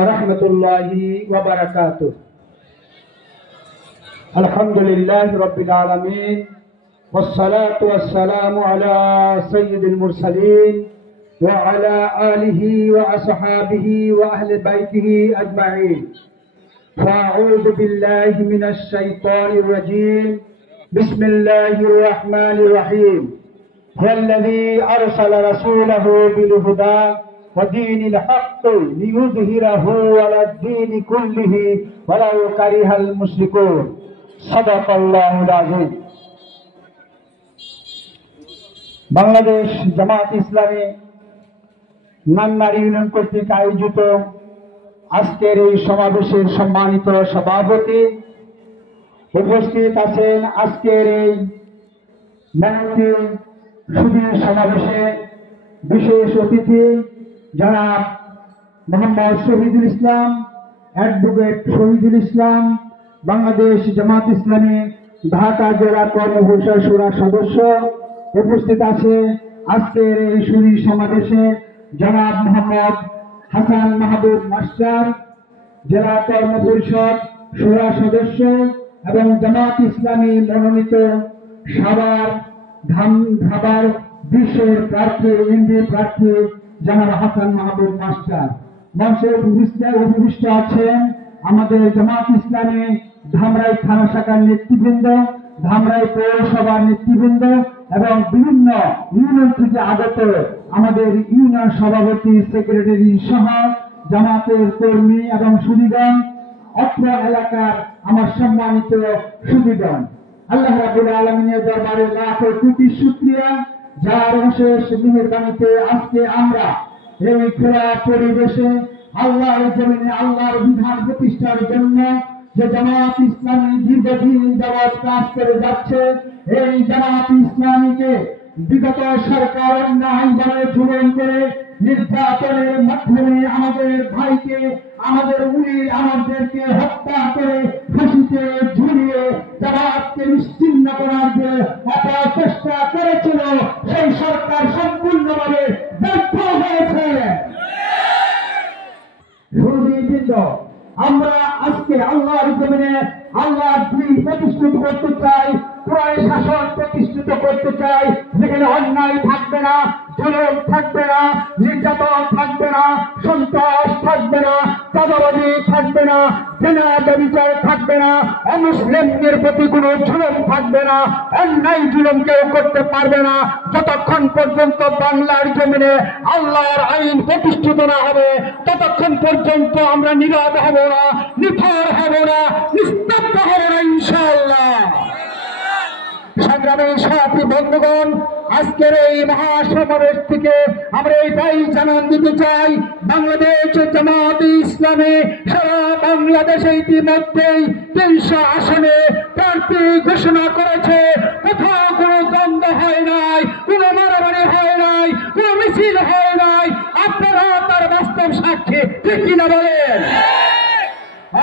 warahmatullahi wabarakatuh. Alhamdulillahi rabbil alamin, wassalatu wassalamu ala sayyidil mursalin wa ala alihi wa ashabihi wa ahli baitihi ajma'in. Fa'udhu billahi minash shaitanir rajim. Bismillahir rahmanir rahim. Huwallazi arsala rasulahu bil huda ودين الحق ليظهره على الدين كله ولو كره المشركون صدق الله العظيم. Bangladesh Jamaat Islami Nannar union কর্তৃক আয়োজিত আজকের এই সমাবেশের সম্মানিত সভাপতি, উপস্থিত আছেন আজকের এই মেহনতি সুধীর সমাবেশে বিশেষ অতিথি জনাব মোহাম্মদ শহীদুল ইসলাম, অ্যাডভোকেট শহীদুল ইসলাম, বাংলাদেশ জামাত ইসলামী ঢাকা জেলা কর্মপরিষদ শুরার সদস্য। উপস্থিত আছে আজকের এই সুধীর সমাবেশে জনাব মোহাম্মদ হাসান মাহবুব মাস্টার, জেলা কর্মপরিষদ শুরার সদস্য এবং জামাত ইসলামী মনোনীত সাভার বিশ্বের প্রার্থী এমপি প্রার্থী জনাব হাসান মাহবুব মাস্টার। মঞ্চে উপবিষ্ট আছেন আমাদের জামাত ইসলামী ধামরাই থানা শাখার নেতৃবৃন্দ, ধামরাই পৌরসভার নেতৃবৃন্দ এবং বিভিন্ন ইউনিয়ন থেকে আগত আমাদের ইউনিয়ন সভাপতি, সেক্রেটারি সহ জামাতের কর্মী এবং সুধীগণ, অত্র এলাকার আমার সম্মানিত সুধীগণ, আল্লাহ রাব্বুল আলামিনের দরবারে লাখো কোটি শুকরিয়া, যার অশেষ মেহেরবানিতে আজকে আমরা এই খোলা পরিবেশে আল্লাহর জমিনে আল্লাহর বিধান প্রতিষ্ঠার জন্য যে জামাত ইসলামী দীর্ঘদিন যাবৎ কাজ করে যাচ্ছে, এই জামাত ইসলামীকে বিগত সরকার অন্যায়ভাবে জুলুম করে নির্যাতনের মাধ্যমে আমাদের ভাইকে, আমাদেরকে হত্যা করে ফাঁসিতে ঝুলিয়ে জামাতকে নিশ্চিহ্ন করার যে অপচেষ্টা করেছিল, সেই সরকার সম্পূর্ণভাবে ব্যর্থ হয়েছে। সুধীবৃন্দ, আমরা আজকে আল্লাহর জমিনে আল্লাহর দ্বীন প্রতিষ্ঠিত করতে চাই, কোরআনের শাসন প্রতিষ্ঠিত করতে চাই, যেখানে অন্যায় থাকবে না, জুলুম থাকবে না, নির্যাতন থাকবে না, সন্ত্রাস থাকবে না, চাঁদাবাজি থাকবে না, জেনা ব্যভিচার থাকবে না, অমুসলিমদের প্রতি কোনো জুলুম থাকবে না, অন্যায় জুলুম কেউ করতে পারবে না। যতক্ষণ পর্যন্ত বাংলার জমিনে আল্লাহর আইন প্রতিষ্ঠিত না হবে, ততক্ষণ পর্যন্ত আমরা নীরব হব না, নিথর হব না, নিস্তব্ধ হব না ইনশাআল্লাহ। সংগ্রামী সাথী বন্ধুগণ, আজকের এই মহাসমাবেশ থেকে আমরা এটাই জানান দিতে চাই, বাংলাদেশ জামাত ইসলামী সারা বাংলাদেশে ইতিমধ্যেই 300 আসনে প্রার্থী ঘোষণা করেছে। কোথাও কোনো দ্বন্দ্ব হয় নাই, কোনো মারামারি হয় নাই, কোনো মিছিল হয় নাই। আপনারা তার বাস্তব সাক্ষী, ঠিক কিনা বলেন?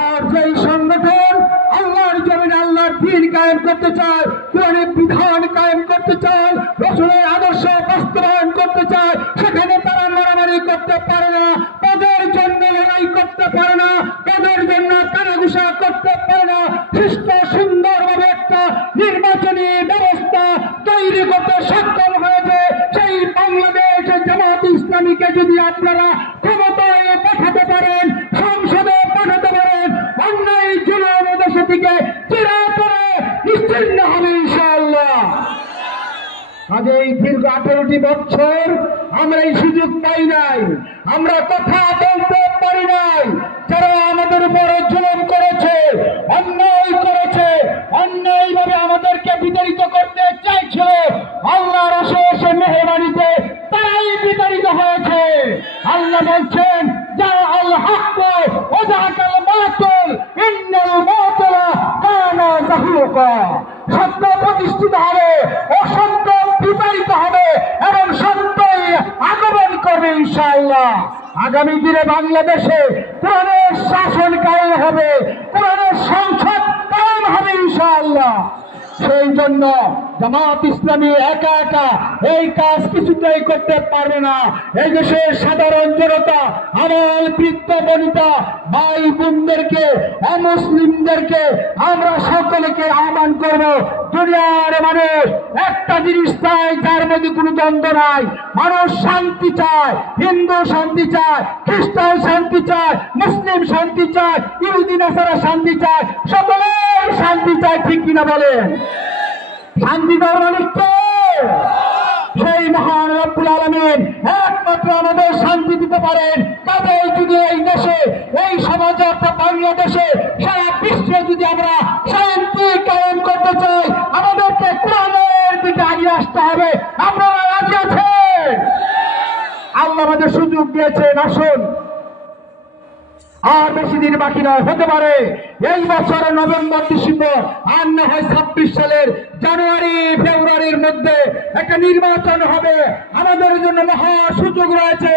আর যেই সংগঠন আল্লাহর জমিনে আল্লাহর দ্বীন কায়েম করতে চায়, কোরআনের বিধান কায়েম করতে চায়, রাসূলের আদর্শ বাস্তবায়ন করতে চায়, সেখানে তারা মারামারি করতে পারে না, তাদের জন্য লড়াই করতে পারে না, তাদের জন্য কানাঘুষা করতে পারে না। সুষ্ঠু সুন্দরভাবে একটা নির্বাচনী ব্যবস্থা তৈরি করতে সক্ষম হয়েছে সেই বাংলাদেশ জামাত ইসলামীকে যদি আপনারা ক্ষমতায় পাঠাতে পারেন, সংসদে পাঠাতে পারেন, অন্যায় জুলুম দেশ থেকে চিরতরে নিশ্চিহ্ন হবে ইনশাআল্লাহ। আজ এই দীর্ঘ 18টি বছর আমরা এই সুযোগ পাই নাই, আমরা কথা বলতে পারি নাই। যারা আমাদের উপর জুলুম করেছে, অন্যায় করেছে, অন্যায়ভাবে আমাদেরকে বিতাড়িত করতে চাইছিল, আল্লাহর অশেষ মেহেরবানিতে তারাই বিতাড়িত হয়েছে। আল্লাহ বলছেন, যা আল হক ওয়া যাকাল বাতিল ইন্নাল বাতিলা কানা যাহুকা। সত্য প্রতিষ্ঠিত হবে, অসত্য বিতাড়িত হবে এবং সত্যই আগমন করবে ইনশাআল্লাহ। আগামী দিনে বাংলাদেশে কোরআনের শাসন কায়েম হবে, কোরআনের সংসদ কায়েম হবে ইনশাআল্লাহ। সেই জন্য জামাত ইসলামী একা একা এই কাজ কিছুতেই করতে পারবে না। এই দেশের সাধারণ জনতা, আমার বৃদ্ধ বনিতা, ভাই বোনদেরকে, অমুসলিমদেরকে আমরা সকলকে আহ্বান করব, দুনিয়ার মানুষ একটা জিনিস চায় যার মধ্যে কোনো দ্বন্দ্ব নাই। মানুষ শান্তি চায়, হিন্দু শান্তি চায়, খ্রিস্টান শান্তি চায়, মুসলিম শান্তি চায়, ইহুদি নাসারা শান্তি চায়, সকলেই শান্তি চায়। ঠিক কিনা বলেন? শান্তি দেওয়ার মালিককে সেই মহান রব্বুল আলামিন একমাত্র আমাদের শান্তি দিতে পারেন। কাজেই যদি এই দেশে, এই সমাজে অর্থাৎ বাংলাদেশে, সারা বিশ্বে যদি আমরা শান্তি কায়েম করতে চাই, আমাদেরকে কোরআনের দিকে এগিয়ে আসতে হবে। আপনারা রাজি আছেন? আল্লাহ আমাদের সুযোগ দিয়েছেন, আসুন। আর বেশি দিন বাকি নয়, হতে পারে এই বছরের নভেম্বর ডিসেম্বর, আর না হয় 26 সালের জানুয়ারি ফেব্রুয়ারির মধ্যে একটা নির্বাচন হবে। আমাদের জন্য মহা সুযোগ রয়েছে।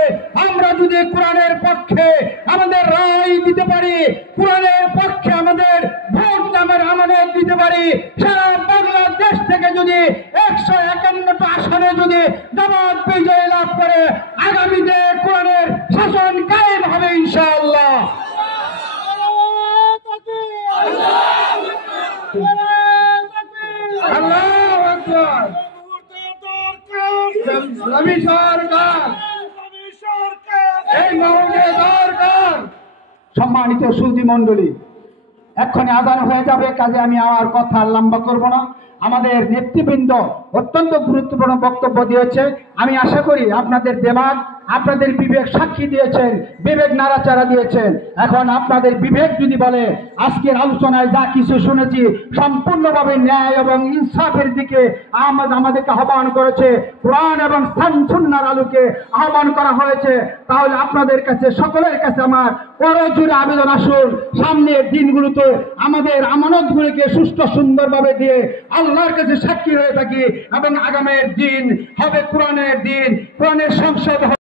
আমরা যদি কোরআনের পক্ষে আমাদের রায় দিতে পারি, কোরআনের পক্ষে আমাদের ভোট নামের আমানত দিতে পারি, সারা বাংলাদেশ থেকে যদি 151টা আসনে যদি জামাত বিজয় লাভ করে, আগামীতে কোরআনের শাসন কায়েম হবে ইনশাআল্লাহ। আল্লাহু আকবার। ইসলামী সরকার, এই মরণে দরকার। সম্মানিত সুধী মণ্ডলী, এক্ষুনি আজান হয়ে যাবে, কাজে আমি আমার কথা লম্বা করব না। আমাদের নেতৃবৃন্দ অত্যন্ত গুরুত্বপূর্ণ বক্তব্য দিয়েছে। আমি আশা করি আপনাদের দেমাগ, আপনাদের বিবেক সাক্ষী দিয়েছেন, বিবেক নাড়াচাড়া দিয়েছেন। এখন আপনাদের বিবেক যদি বলে আজকের আলোচনায় যা কিছু শুনেছি সম্পূর্ণভাবে ন্যায় এবং ইনসাফের দিকে আমাদেরকে আহ্বান করেছে, কোরআন এবং সুন্নাহর আলোকে আহ্বান করা হয়েছে, তাহলে আপনাদের কাছে, সকলের কাছে আমার করজোড়ে আবেদন, আসুন সামনের দিনগুলোতে আমাদের আমানতগুলিকে সুষ্ঠু সুন্দরভাবে দিয়ে আল্লাহর কাছে সাক্ষী হয়ে থাকি এবং আগামীর দিন হবে কোরআনের দিন, কোরআনের সংসদ।